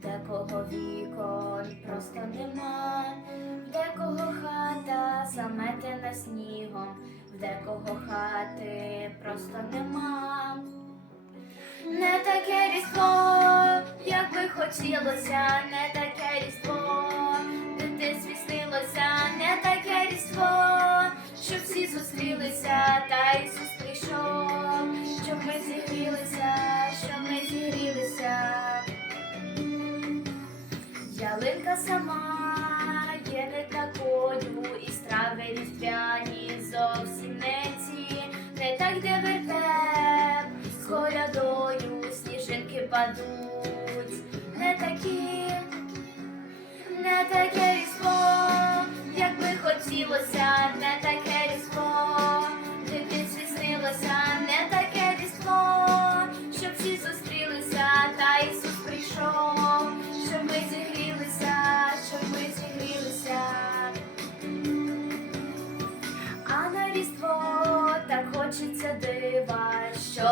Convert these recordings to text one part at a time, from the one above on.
декого вікон просто нема, в декого хата заметена снігом, в декого хати просто нема. Не таке різдво, як би хотілося, не таке сніжинки падуть, не такі,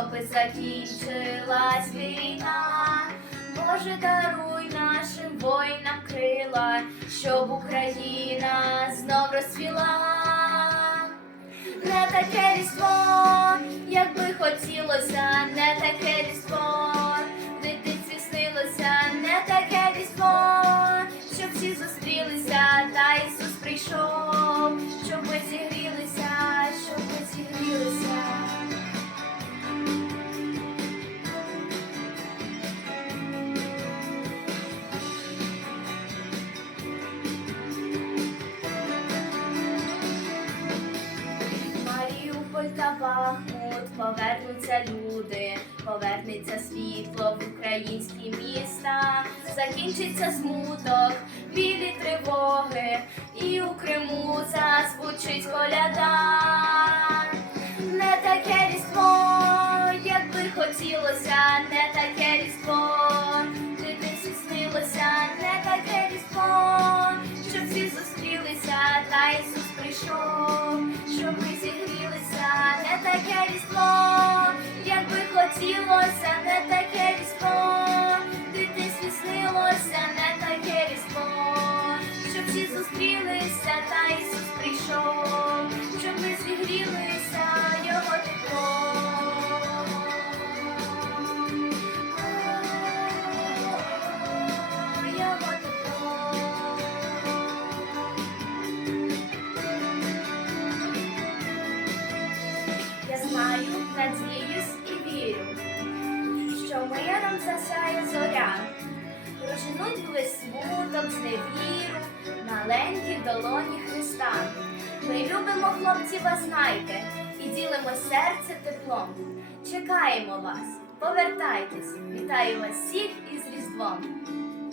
щоби закінчилась війна. Боже, даруй нашим воїнам крила, щоб Україна знов розцвіла. на таке різдво, повернуться люди, повернеться світло в українські міста, закінчиться смуток, білі тривоги, і у Криму зазвучить коляда. Надіюсь і вірю, що миром засяє зоря, проженуть весь смуток, зневіру, маленькі долоні Христа. Ми любимо хлопців, а знайте, і ділимо серце теплом. Чекаємо вас, повертайтесь, вітаю вас всіх із Різдвом.